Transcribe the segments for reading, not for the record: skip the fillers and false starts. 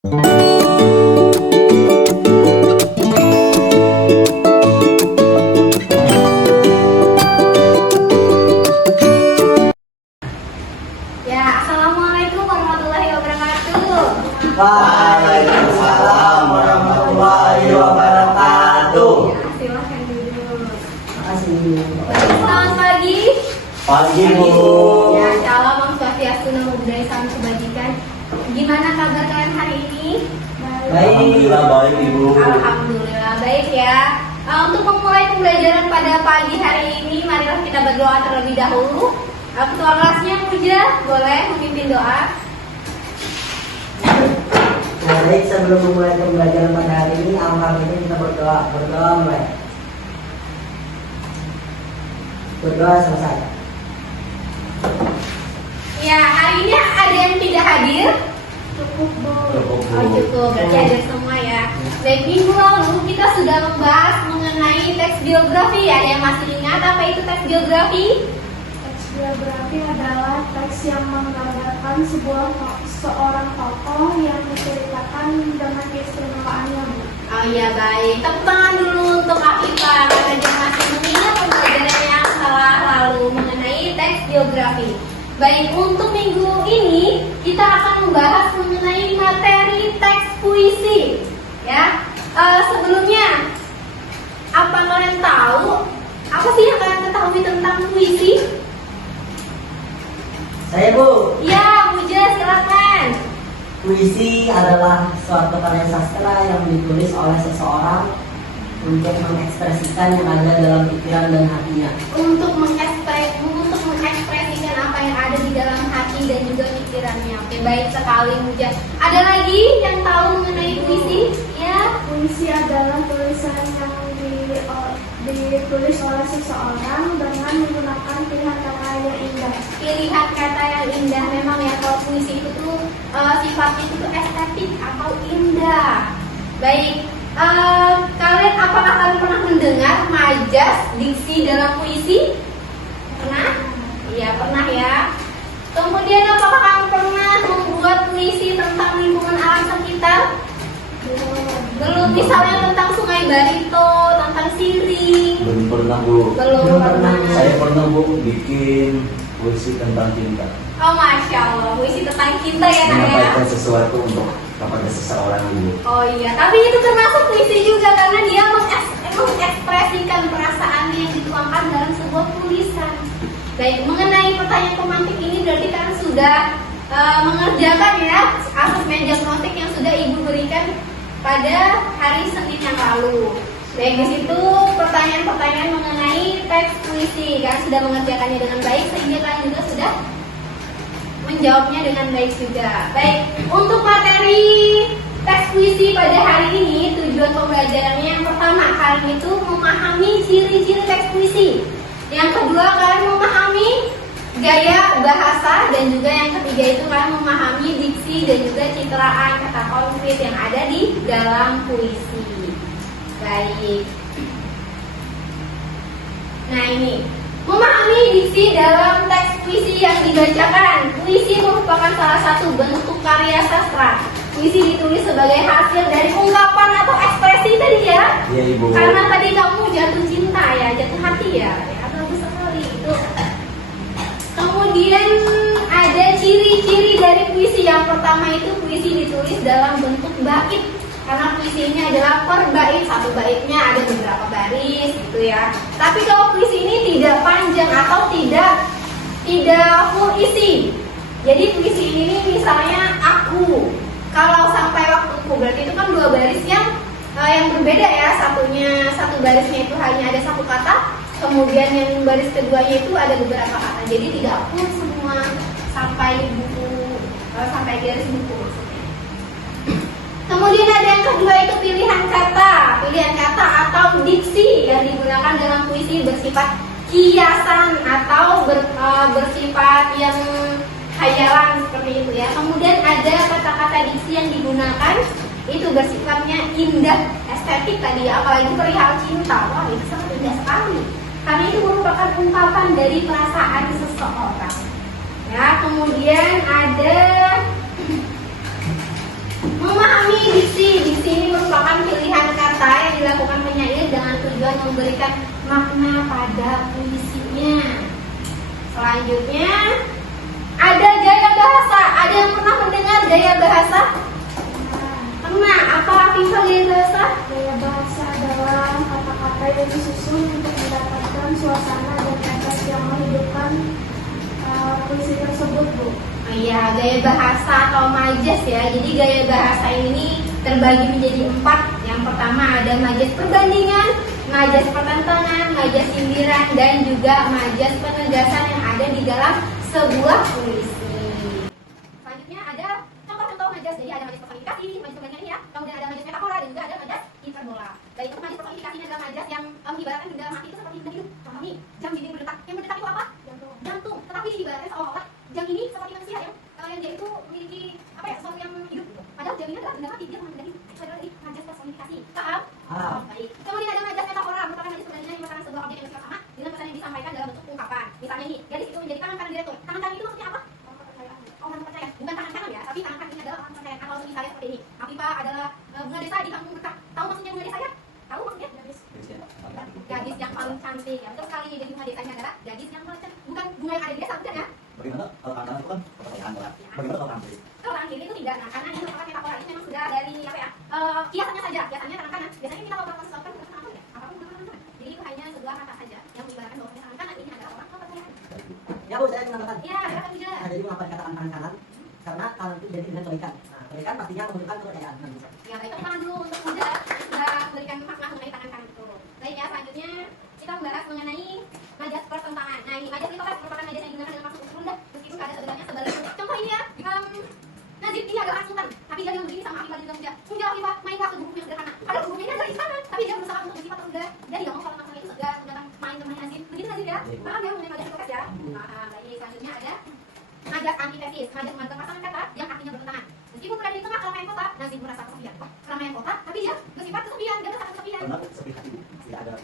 Ya, Assalamualaikum warahmatullahi wabarakatuh. Waalaikumsalam warahmatullahi wabarakatuh. Ya, silahkan duduk. Makasih. Selamat pagi. Pagi Bu. Ya, salam Om Swastiastu, Namo Buddhaya, salam kebajikan. Gimana kabar kalian hari ini? Baik. Alhamdulillah baik Ibu. Alhamdulillah baik ya. Untuk memulai pembelajaran pada pagi hari ini, marilah kita berdoa terlebih dahulu. Ketua kelasnya Muja, boleh memimpin doa. Nah, baik, sebelum memulai pembelajaran pada hari ini, alhamdulillah kita berdoa mulai. Berdoa selesai. Ya, hari ini ada yang tidak hadir? Cukup Bu. Oh, cukup, berarti ada semua ya. Baik, minggu lalu kita sudah membahas mengenai teks geografi. Ada yang masih ingat apa itu teks geografi? Teks geografi adalah teks yang menggambarkan seorang tokoh yang diceritakan dengan keistimewaannya Bu. Oh iya, baik. Tepuk tangan dulu untuk Afifah karena dia masih mengingat pembelajaran yang telah lalu mengenai teks geografi. Baik, untuk minggu ini kita akan membahas mengenai materi teks puisi. Ya, sebelumnya apa kalian tahu? Apa sih yang kalian ketahui tentang puisi? Saya Bu. Ya, Muja, silakan. Puisi adalah suatu karya sastra yang ditulis oleh seseorang untuk mengekspresikan yang ada dalam pikiran dan hatinya. Untuk mengekspresikan apa yang ada di dalam hati dan juga pikirannya. Oke, baik sekali Muja. Ada lagi yang tahu mengenai puisi? Ya. Puisi adalah tulisan yang ditulis oleh seseorang dengan menggunakan pilihan kata yang indah. Pilihan kata yang indah, memang ya, kalau puisi itu tuh sifatnya itu estetik atau indah. Baik, apakah kalian pernah mendengar majas diksi dalam puisi? Pernah? Iya, pernah ya. Kemudian apakah kalian pernah membuat puisi tentang lingkungan alam sekitar? Belum, misalnya tentang Sungai Barito, tentang Siring. Belum pernah Bu. Belum pernah. Saya pernah Bu bikin puisi tentang cinta, Oh, Masya Allah, puisi tentang cinta ya Nak ya. menyampaikan sesuatu untuk kepada seseorang dulu. Oh iya, tapi itu termasuk puisi juga karena dia mengekspresikan perasaannya yang dituangkan dalam sebuah tulisan. Baik, mengenai pertanyaan pemantik ini berarti kalian sudah mengerjakan ya asesmen diagnostik yang sudah Ibu berikan pada hari Senin yang lalu. Baik, di situ pertanyaan-pertanyaan mengenai teks puisi kalian sudah mengerjakannya dengan baik sehingga kalian juga sudah menjawabnya dengan baik juga. Baik, untuk materi teks puisi pada hari ini tujuan pembelajarannya yang pertama kalian itu memahami ciri-ciri teks puisi. Yang kedua kalian memahami gaya bahasa dan juga yang ketiga itu kalian memahami diksi dan juga citraan kata konkret yang ada di dalam puisi. Baik. Nah ini, memahami diksi dalam teks puisi yang dibacakan. Puisi merupakan salah satu bentuk karya sastra. Puisi ditulis sebagai hasil dari ungkapan atau ekspresi tadi ya. Iya Ibu. Karena tadi kamu jatuh cinta ya, jatuh hati ya. Ya, bagus sekali itu. Kemudian ada ciri-ciri dari puisi. Yang pertama itu puisi ditulis dalam bentuk bait. Karena puisi ini adalah per bait, satu baitnya ada beberapa baris gitu ya. Tapi kalau puisi ini tidak panjang atau tidak full isi. Jadi puisi ini misalnya aku, kalau sampai waktuku, berarti itu kan dua baris yang berbeda ya. Satu barisnya itu hanya ada satu kata, kemudian yang baris keduanya itu ada beberapa kata. Jadi tidak full semua sampai garis buku maksudnya. Kemudian ada yang kedua itu pilihan kata atau diksi yang digunakan dalam puisi bersifat kiasan atau bersifat yang khayalan seperti itu ya. Kemudian ada kata-kata diksi yang digunakan itu bersifatnya indah, estetik tadi ya, apalagi perihal cinta. Wah, itu sangat indah sekali. Karena itu merupakan ungkapan dari perasaan seseorang. Ya, kemudian ada memahami memberikan makna pada puisinya. Selanjutnya ada gaya bahasa. Ada yang pernah mendengar gaya bahasa? Pernah. Apa Afifah gaya bahasa? Gaya bahasa adalah kata-kata yang disusun untuk mendapatkan suasana dan efek yang menghidupkan puisi tersebut, Bu. Oh iya, gaya bahasa atau majas ya. Jadi gaya bahasa ini terbagi menjadi 4. Yang pertama ada majas perbandingan, majas pertentangan, majas sindiran, dan juga majas penegasan yang ada di dalam sebuah puisi. Selanjutnya ada contoh-contoh majas. Jadi ada majas personifikasi, majas perbandingan ini ya. Kemudian ada majas metafora dan juga ada majas hiperbola. Baik, untuk majas personifikasinya adalah majas yang mengibaratkan benda mati itu seperti benda hidup. Contoh nih, jam dinding berdetak. Yang berdetak itu apa? Jantung. Tetapi diibaratkan seolah-olah jam ini seperti manusia yang dia itu memiliki apa ya, sesuatu yang hidup. Padahal jam ini adalah benda mati, dia bukan benda hidup. Itu adalah majas personifikasi. Paham? Baik. Kemudian ada majas metafora, merupakan majas perbandingan yang merupakan sebuah objek yang bersifat sama dengan pesan yang disampaikan dalam bentuk ungkapan. Misalnya nih, gadis itu menjadi tangan kanan direktur. Tangan kanan itu maksudnya apa? Orang kepercayaan. Bukan tangan kanan ya, tapi tangan kanan ini adalah orang kepercayaan. Kalau misalnya seperti ini, Afifah adalah bunga desa di kampung berkah. Tahu maksudnya bunga desa ya? Tahu maksudnya? Gadis yang paling cantik. Ya, betul sekali. Jadi bunga desanya adalah gadis yang paling cantik. Bukan bunga yang ada di desa, bukan ya? Bagaimana kalau tangan itu kan kepercayaan orang? Bagaimana kalau tangan kiri? Kalau tangan kiri itu tidak, nah karena ini merupakan metafora, ini memang sudah dari apa ya? Kiasannya saja, biasanya tangan kanan. Biasanya kita kalau melakukan sesuatu kan tangan kanan ya, apapun tangan kanan. Jadi itu hanya sebuah kata saja yang mengibaratkan bahwa tangan kanan ini adalah orang kepercayaan. Ya Bu, saya menambahkan. Ya, silakan juga. Nah, jadi mengapa dikatakan tangan kanan? Karena tangan itu identik dengan kebaikan. Nah, kebaikan pastinya menunjukkan kepercayaan. Ya, baik, tepuk tangan dulu untuk sudah memberikan makna mengenai tangan kanan itu. Baik ya, selanjutnya kita membahas mengenai majas pertentangan. Nah, ini majas itu kan merupakan majas yang digunakan dengan maksud untuk rendah, meskipun ada sebenarnya sebaliknya. Contoh ini ya, Najib ini adalah sultan, tapi dia yang begini sama Afifah juga muda. Enggak, Afifah mainlah ke buku yang sederhana. Padahal bukunya ini adalah istana, tapi dia berusaha untuk bersifat rendah. Jadi dia ngomong kalau maksudnya itu segan, datang main ke rumah Najib. Begitu Najib ya? Paham ya mengenai majas itu ya? Nah, baik, selanjutnya ada majas antitesis, majas menggunakan pasangan kata yang artinya bertentangan. Meskipun berada di tengah keramaian kota, Najib merasa kesepian. Keramaian kota, tapi dia bersifat kesepian, dia merasa kesepian. Karena sepi hati, tidak ada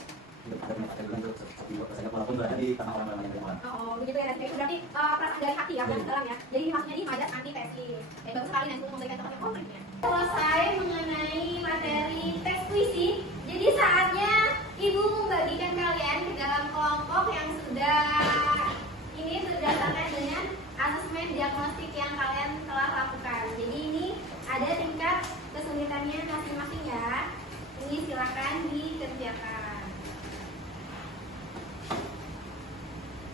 bilang itu seperti saya walaupun berada di tengah orang-orang yang banyak orang. Oh, begitu ya. Itu berarti perasaan dari hati ya, dari dalam ya. Jadi maksudnya ini majas antitesis. Bagus sekali nanti untuk memberikan contoh yang konkretnya. Selesai mengenai materi teks puisi, jadi saatnya Ibu membagikan kalian ke dalam kelompok yang sudah ini berdasarkan dengan asesmen diagnostik yang kalian telah lakukan. Jadi ini ada tingkat kesulitannya masing-masing ya. Ini silakan dikerjakan.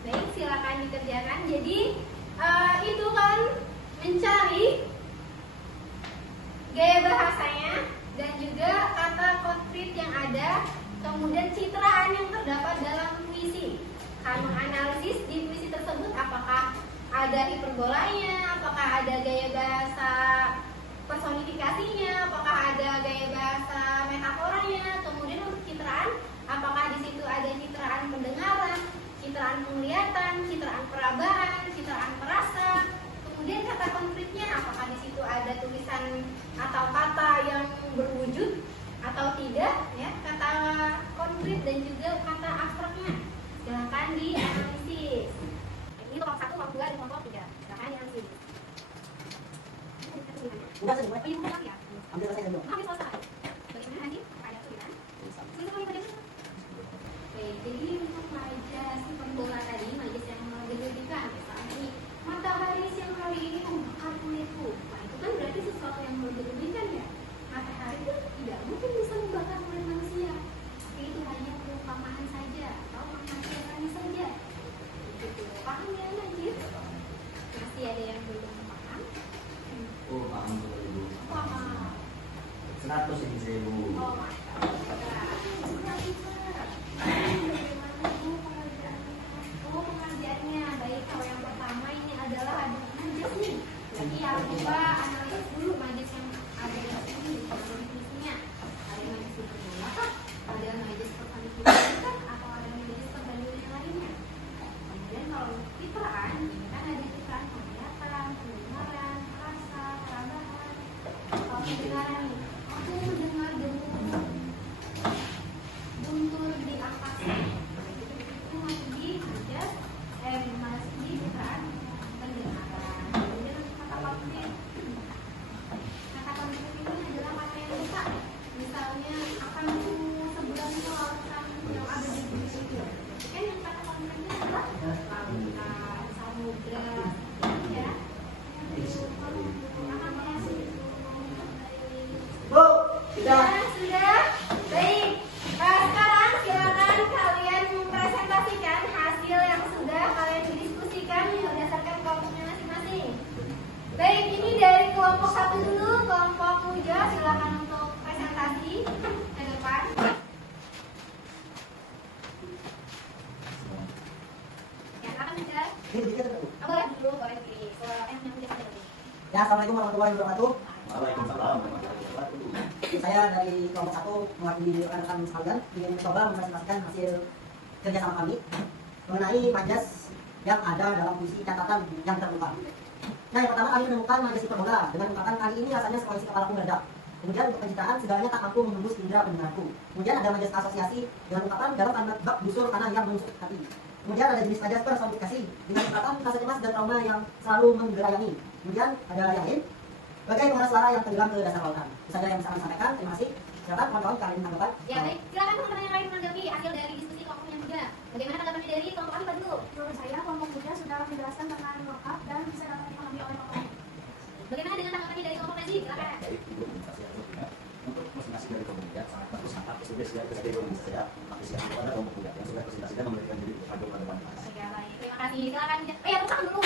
Baik, silakan dikerjakan. Jadi itu kan mencari gaya bahasanya dan juga kata konkret yang ada, kemudian citraan yang terdapat dalam puisi. Kalian menganalisis di puisi tersebut apakah ada hiperbolanya, apakah ada gaya bahasa personifikasinya, apakah ada gaya bahasa metaforanya, kemudian untuk citraan apakah di situ ada citraan pendengaran, citraan penglihatan, citraan perabaan, citraan perasa, kemudian kata konkretnya apakah di situ ada tulisan atau kata yang berwujud atau tidak ya, kata konkret dan juga kata abstraknya. Silakan dianalisis. Ini kelompok 1, kelompok 2, dan kelompok 3. Silakan dianalisis. Udah selesai. Oh, iya, udah ya. Ambil selesai dulu. Hampir selesai. Bagaimana lagi? Ada kesulitan? Baik, jadi untuk majas hiperbola tadi, majas yang berlebihan, misalnya ini matahari siang hari ini membakar kulitku. Nah, itu kan berarti sesuatu yang berlebihan ya. Matahari itu tidak mungkin bisa membakar kulit manusia. Tapi itu hanya perumpamaan saja atau menghasilannya saja. Gitu. Paham ya, Najib? Masih ada yang belum paham? Oh, paham betul Ibu. Paham. 100 ini saya Bu. Oh, mantap. Oh, pengerjaannya. Baik, kalau yang pertama ini adalah ada majas nih. Jadi yang coba analisis dulu majas yang ada di sini, definisinya. Ada majas hiperbola kah? Ada majas personifikasi kah? Atau ada majas perbandingan yang lainnya? Kemudian kalau citraan, ini kan ada citraan penglihatan, pendengaran, rasa, perabaan. Kalau pendengaran nih, aku mendengar guntur di angkasa. Itu masih di majas, masih di citraan pendengaran. Kemudian kata konkret. Kata konkret ini adalah kata yang besar. Misalnya akan sebulan itu lautan yang lautan, samudra, ya. Bu, sudah. Sudah. Baik. Sekarang silakan kalian mempresentasikan hasil yang sudah kalian diskusikan berdasarkan kelompoknya masing-masing. Baik, ini dari kelompok 1 dulu, kelompok Muja, silakan untuk presentasi ke depan. Ya, silakan Muja. Boleh dulu, boleh pilih. Yang Muja saja dulu. Ya, assalamualaikum warahmatullahi wabarakatuh. Waalaikumsalam warahmatullahi wabarakatuh. Saya dari kelompok 1 mewakili rekan-rekan sekalian ingin mencoba mempresentasikan hasil kerjasama kami mengenai majas yang ada dalam puisi catatan yang terbuka. Nah, yang pertama kami menemukan majas hiperbola dengan ungkapan kali ini rasanya sekolah kepalaku meledak. Kemudian untuk pencitraan segalanya tak mampu menembus indera pendengarku. Kemudian ada majas asosiasi dengan ungkapan dalam tanda bab busur tanah yang menusuk hati. Kemudian ada jenis majas personifikasi dengan ungkapan rasa cemas dan trauma yang selalu menggerayangi. Kemudian ada yang lain bagai pengeras suara yang tenggelam ke dasar lautan. Itu saja yang bisa kami sampaikan. Terima kasih. Silakan kawan-kawan kalian menanggapan. Ya, baik. Silakan teman-teman yang lain menanggapi hasil dari diskusi kelompok yang juga. Bagaimana tanggapan dari kelompok Alfa dulu? Menurut saya, kelompok muda sudah menjelaskan dengan lengkap dan bisa dapat dipahami oleh tokoh. Bagaimana dengan tanggapan dari kelompok Najib? Silakan. Baik, Ibu Komunikasi Arus untuk masing-masing dari kelompok muda sangat bagus, sangat sudah siap kepada organisasi saya apresiasi kepada kelompok muda yang sudah presentasi dan memberikan diri untuk maju ke depan. Ya, baik. Terima kasih. Silakan. Ya, tekan dulu.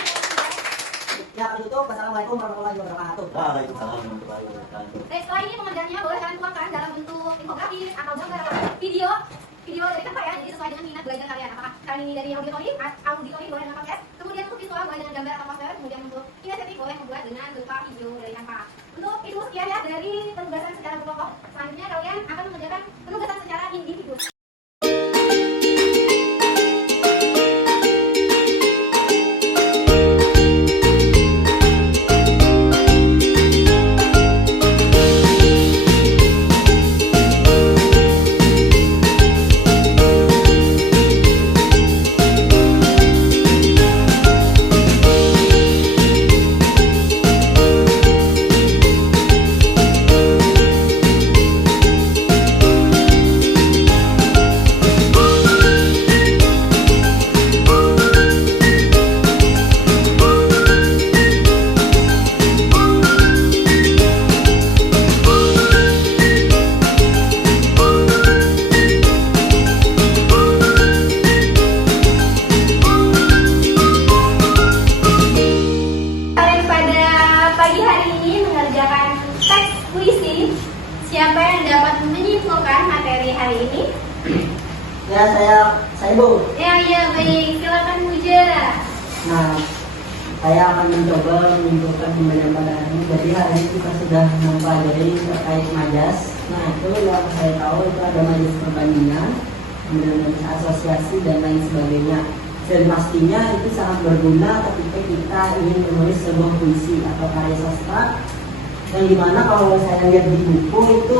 Ya, penutup. Wassalamualaikum warahmatullahi wabarakatuh. Waalaikumsalam warahmatullahi wabarakatuh. Baik, setelah ini pengerjaannya boleh kalian tuangkan dalam bentuk infografis atau gambar atau video dari tempat ya, jadi sesuai dengan minat belajar kalian. Apakah kalian ini dari auditori boleh dengan podcast, kemudian untuk visual boleh dengan gambar atau poster, kemudian untuk kinestetik boleh membuat dengan berupa video dari tanpa. Untuk itu sekian ya dari penugasan secara berkelompok. Selanjutnya kalian akan mengerjakan penugasan secara individu. Siapa yang dapat menyimpulkan materi hari ini? Ya, saya Bu. Ya, baik. Silakan Muja. Nah, saya akan mencoba menyimpulkan pembelajaran pada hari ini. Jadi hari ini kita sudah mempelajari terkait majas. Nah, itu yang saya tahu itu ada majas perbandingan, kemudian majas asosiasi dan lain sebagainya. Dan pastinya itu sangat berguna ketika kita ingin menulis sebuah puisi atau karya sastra. Yang dimana kalau saya lihat di buku itu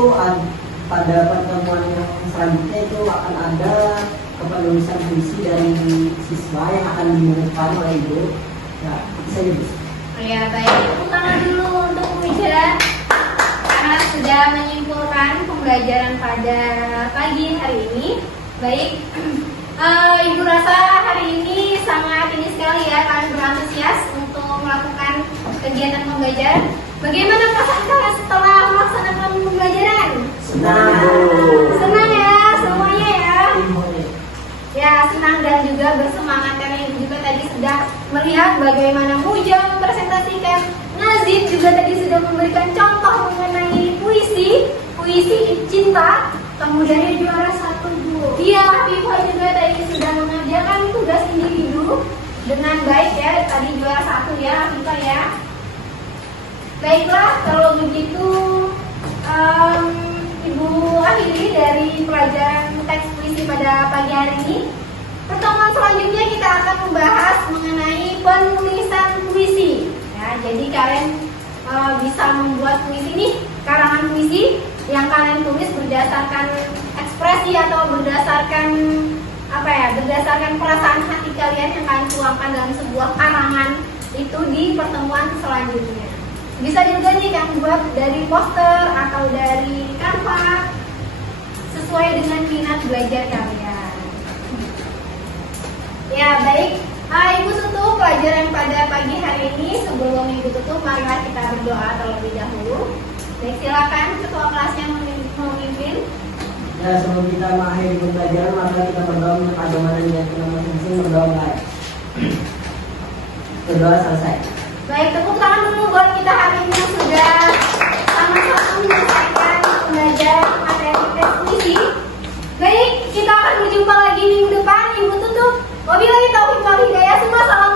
pada pertemuan yang selanjutnya itu akan ada penulisan puisi dari siswa yang akan dimulai oleh Ibu. Ya, itu saja Bu. Ya, baik. Tepuk tangan dulu untuk Muja karena sudah menyimpulkan pembelajaran pada pagi hari ini. Baik, Ibu rasa hari ini sangat ini sekali ya, kalian berantusias untuk melakukan kegiatan pembelajaran. Bagaimana perasaan kalian setelah melaksanakan pembelajaran? Senang ya, semuanya ya. Ya, senang dan juga bersemangat karena Ibu juga tadi sudah melihat bagaimana Muja mempresentasikan, Nazib juga tadi sudah memberikan contoh mengenai puisi cinta. Kemudian dia juara 1 Bu. Iya, Viva juga tadi sudah mengerjakan tugas individu dengan baik ya. Tadi juara 1 ya, Viva ya. Baiklah, kalau begitu Ibu akhiri dari pelajaran teks puisi pada pagi hari ini. Pertemuan selanjutnya kita akan membahas mengenai penulisan puisi. Ya, jadi kalian bisa membuat puisi nih, karangan puisi yang kalian tulis berdasarkan ekspresi atau berdasarkan berdasarkan perasaan hati kalian yang kalian tuangkan dalam sebuah karangan itu di pertemuan selanjutnya. Bisa juga nih kan buat dari poster atau dari kanvas sesuai dengan minat belajar kalian. Ya, baik. Ibu tutup pelajaran pada pagi hari ini. Sebelum Ibu tutup, marilah kita berdoa terlebih dahulu. Baik, silakan ketua kelasnya memimpin. Ya, sebelum kita mengakhiri pembelajaran, maka kita berdoa untuk agama dan niat kita masing-masing. Berdoa baik. Berdoa selesai. Baik, tepuk tangan dulu buat kita hari ini yang sudah sama-sama menyelesaikan pembelajaran materi tes puisi. Baik, kita akan berjumpa lagi minggu depan. Ibu tutup. Wabillahi taufiq wal hidayah. Semua salam